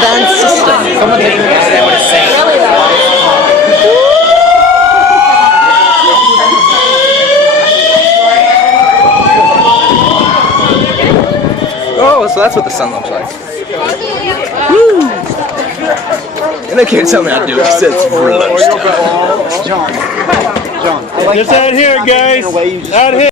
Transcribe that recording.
advanced system. Someone didn't understand what it's saying. Oh, so that's what the sun looks like. Woo! And they can't tell me how to do it because it's lunchtime. Just out here, guys. Out here.